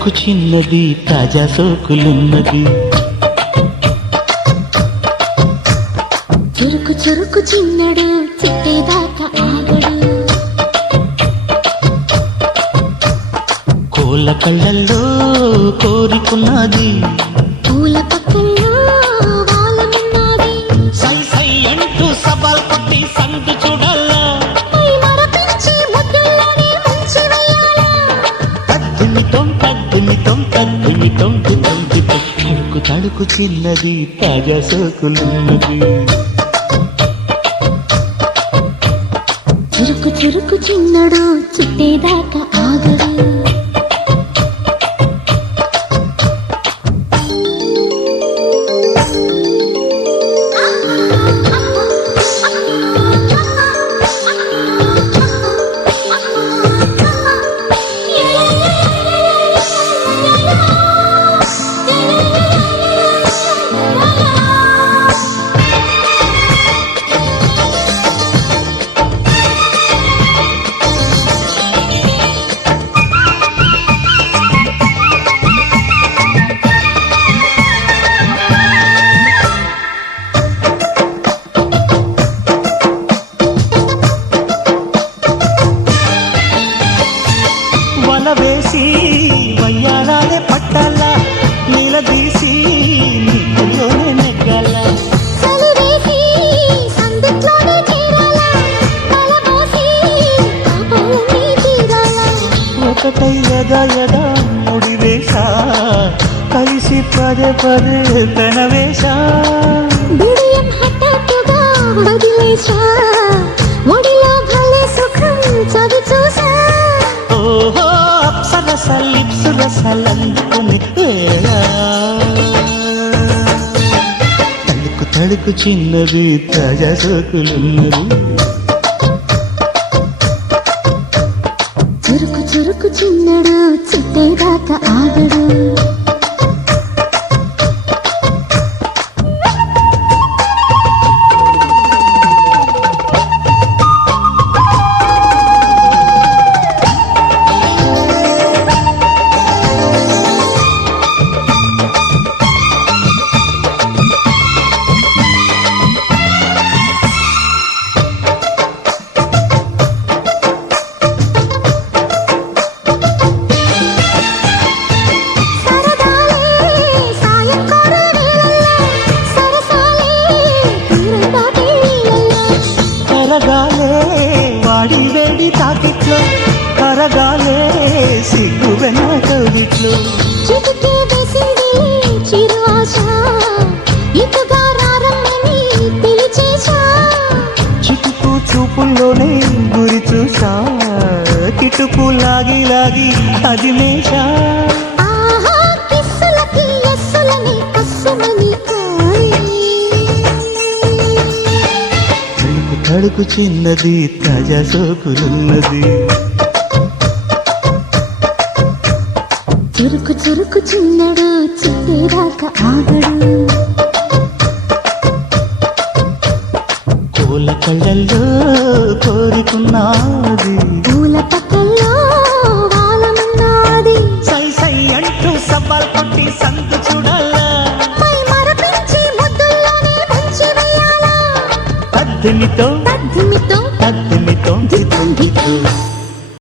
తడుకు చిన్నది తాజా సోకులున్నది. చురుకు చురుకు చిన్నడు చిట్టేదాకా ఆగడు. కోళ్ళ కళ్ళల్లో కోరికున్నది, పూల పక్కల్లో వాలమున్నది. సై సై అంటూ సవాల్ కొట్టి సందు చూడాలా, మరపించి ముద్దుల్లోనే ముంచి వెయ్యాలా. తద్దుమితం తద్దుమితం తద్దుమితం దుమితం తడుకు తడుకు చిన్నది తాజా సోకులున్నది. చురుకు చురుకు చిన్నడు చిట్టేదాకా ఆగడు. వేసి వయ్యారాలే పట్టాల, నీలదీసి నీలోనే నెగ్గాల. ఒకటై యదా యదా ముడివేశా, కలిసి పదే పదే పెనవేశా. ఓహో అప్సరసలిప్సు రసలందుకుని తడుకు తడుకు చిన్నది తాజా సోకులున్నది. చురుకు చురుకు చిన్నడు చిట్టేదాకా ఆగడు. కరగాలే వాడి వేడి తాకిట్లో, కరగాలే సిగ్గు వెనకవిట్లో. చిటికే వేసింది చిరు ఆశ, ఇటుగా రారమ్మని పిలిచేశా. చిటుకు చూపుల్లోనే గురి చూసా, కిటుకు లాగి లాగి అది మేషా. ఆహా కిస్సులకి ఎస్సులని కస్సుమని తడుకు తడుకు చిన్నది తాజా సోకులున్నది. చురుకు చురుకు చిన్నడు చిట్టేదాకా ఆగడు. కోళ్ళ కళ్ళల్లో కోరుకున్నది, పూల పక్కల్లో వాలమున్నది. సై సై అంటూ సవాల్ కొట్టి సందు చూడాలా, మరపించి ముద్దుల్లోనే ముంచి వెయ్యాలా. తద్దుమితో తద్దిమితో తద్దుమితో దిద్దుమితో